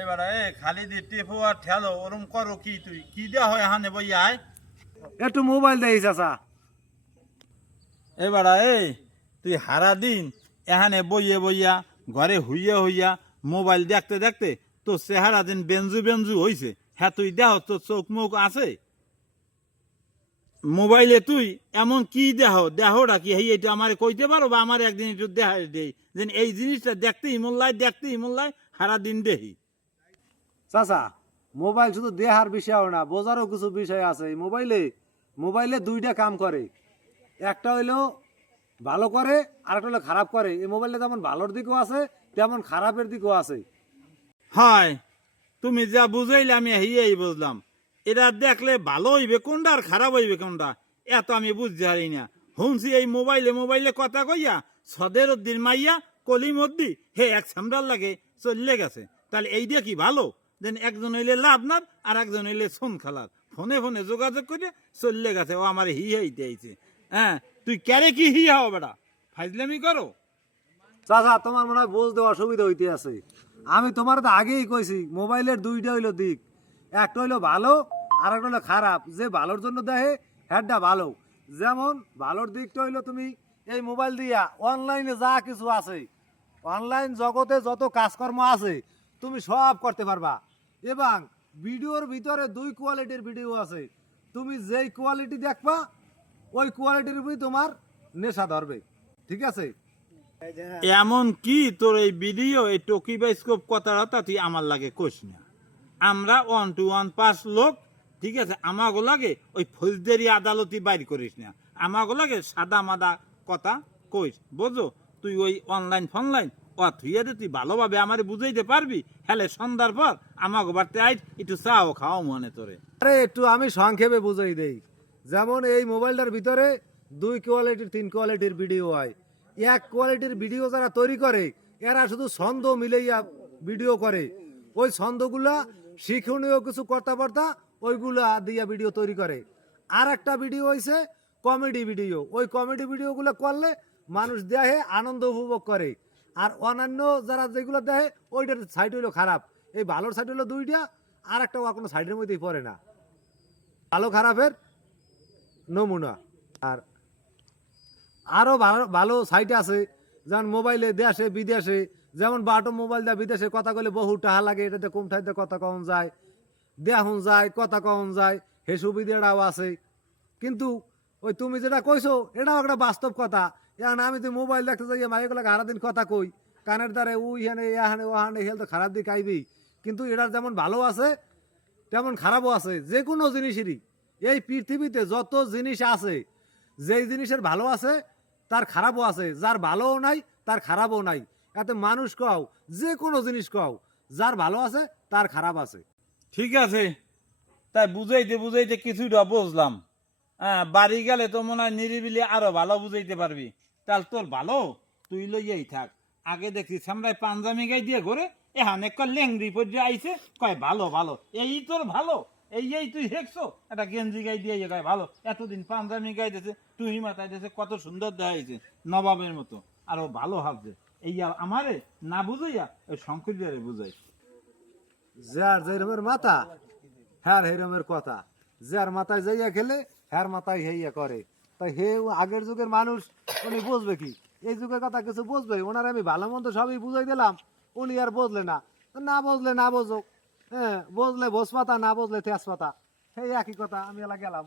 এবার এ খালি দি টেপো আর ঠেলো ওরম করো কি তুই? কি দেয়া হয় হানে বই আয়? একটু মোবাইল দেই চাচা। এবার এই তুই হারা দিন এখানে বইয়ে বইয়া ঘরে হুইয়া হইয়া মোবাইল দেখতে দেখতে তোর চেহারা দিন বেঞ্জু বেঞ্জু হইছে। হ্যাঁ তুই দেহ তোর চোখ মুখ আছে? মোবাইলে তুই এমন কি দেহ? দেহটা কি? হেই এটা আমার কইতে পারো বা আমার একদিন একটু দেহা দেই? যে এই জিনিসটা দেখতে ইমল্লাই দেখতে ইমল্লাই সারা দিন দেহি। চাচা, মোবাইল শুধু দেহার বিষয় না, বোঝারও কিছু বিষয় আছে। এই মোবাইলে মোবাইলে দুইটা কাম করে। একটা হইল ভালো করে আর একটা হলো খারাপ করে। এই মোবাইলে যেমন ভালোর দিকও আছে, তেমন খারাপের দিকও আছে। হয়, তুমি যা বুঝাইলে আমি হিয়েই বুঝলাম। এটা দেখলে ভালো হইবে কোনটা আর খারাপ হইবে কোনটা? এত আমি বুঝতে পারি না। শুনছি এই মোবাইলে মোবাইলে কথা কইয়া, সদের দিন মাইয়া, কলিমদ্দি, হে এক সামরাল লাগে চললে গেছে। তাহলে এই দিয়ে কি ভালো? দেন একজন হইলে লাভ না আর একজন হইলে সোন খালার ফোনে ফোনে যোগাযোগ করে চললে গেছে, ও আমার হি হইতে আইছে। হ্যাঁ তুই ক্যারে কি হি হও বেটা? ফাইজলামি করো। চাচা, তোমার মনে হয় বুঝতে অসুবিধা হইতে আছে। আমি তোমার তো আগেই কইছি, মোবাইলের দুইটা হইল দিক। একটা হইল ভালো, আর একটা হইল খারাপ। যে ভালোর জন্য দেখে হ্যাডটা ভালো। যেমন ভালোর দিকটা হইল তুমি এই মোবাইল দিয়া, অনলাইনে যা কিছু আছে, অনলাইন জগতে যত কাজকর্ম আছে, তুমি সব করতে পারবা। এবং ভিডিওর ভিতরে দুই কোয়ালিটির ভিডিও আছে। তুমি যেই কোয়ালিটি দেখবা, ওই কোয়ালিটির উপরই তোমার নেশা ধরবে। ঠিক আছে? এমন কি তোর এই ভিডিও এই টকি বাইস্কোপ কথাটা তুই আমার লাগে কোস না। আমরা ওয়ান টু ওয়ান পাস লোক, ঠিক আছে, আমাগো লাগে ওই ফৌজদারি আদালতি বাইর করিস না। আমাগো লাগে সাদা মাদা কথা কইস, বুঝো? তুই ওই অনলাইন ফনলাইন ও থুইয়া দে তুই ভালোভাবে আমারে বুঝাইতে পারবি হেলে সন্ধ্যার পর আমাকে বাড়তে আইস একটু চাও খাও মনে তোরে। আরে, একটু আমি সংক্ষেপে বুঝাই দেই। যেমন এই মোবাইলটার ভিতরে দুই কোয়ালিটির, তিন কোয়ালিটির ভিডিও হয়। এক কোয়ালিটির ভিডিও যারা তৈরি করে, এরা শুধু ছন্দ মিলাইয়া ভিডিও করে। ওই ছন্দগুলা শিক্ষণীয় কিছু কথাবার্তা ওইগুলা দিয়া ভিডিও তৈরি করে। আর একটা ভিডিও হয়েছে কমেডি ভিডিও। ওই কমেডি ভিডিওগুলো করলে মানুষ দেখে আনন্দ উপভোগ করে। আর অন্যান্য যারা যেগুলো দেয় ওইটার সাইড হইল খারাপ। এই ভালোর সাইড হইল দুইটা, আর একটা ও কোনো সাইডের মধ্যেই পড়ে না। ভালো খারাপের নমুনা। আর আরও ভালো ভালো সাইট আছে, যেমন মোবাইলে দেশে, বিদেশে, যেমন বাটো মোবাইল দেয় বিদেশে কথা কলে বহু টাহা লাগে, এটাতে কম থাকতে কথা কম যায়, দেহন যায়, কথা কম যায় হে সুবিধাটাও আছে। কিন্তু ওই তুমি যেটা কইছো, এটাও একটা বাস্তব কথা। এখন আমি তো মোবাইল দেখতে যাই মাইগুলো সারাদিন কথা কই? কানের দ্বারে উই হানে ইয়াহানে, ওহানে, হেল তো খারাপ দিক আইবি কিন্তু এটার যেমন ভালো আছে, তেমন খারাপও আছে, যে কোনো জিনিসেরই। এই পৃথিবীতে যত জিনিস আছে, যেই জিনিসের ভালো আছে, তার খারাপও আছে। যার ভালোও নাই, তার খারাপও নাই। এতে মানুষ কও, যে কোনো জিনিস কও, যার ভালো আছে, তার খারাপ আছে। ঠিক আছে। তাই বুঝাইতে বুঝাইতে কিছুটা বুঝলাম। হ্যাঁ বাড়ি গেলে তো মনে হয় নিরিবিলি আরও ভালো বুঝাইতে পারবি। তাহলে তোর ভালো? তুই লইয়াই থাক। আগে দেখছি সামরায় পাঞ্জামি গাই দিয়ে ঘরে এখানে এক লেংড়ি পর্যন্ত আইছে। কয়, ভালো ভালো, এই তোর ভালো, এই এই তুই হেকছো? একটা গেঞ্জি গাই দিয়ে কয়, ভালো, এতদিন পাঞ্জামি গাই দিয়েছে তুই মাথায় দিয়েছে কত সুন্দর দেখাইছে, নবাবের মতো। আর ভালো ভাবছে এই আমারে না বুঝাইয়া ওই শঙ্করিয়ারে বুঝাই। যার যেরমের মাথা, হ্যার হেরমের কথা। যার মাথায় যাইয়া খেলে, হ্যার মাথায় হেইয়া করে। তাই হে আগের যুগের মানুষ, উনি বুঝবে কি? এই যুগের কথা কিছু বুঝবে? ওনার আমি ভালো মন্দ সবই বুঝাই দিলাম, উনি আর বুঝলে না। না বুঝলে না বুঝুক। হ্যাঁ বুঝলে ভোজ পাতা না বুঝলে তেজ পাতা সেই একই কথা, আমি এলা গেলাম।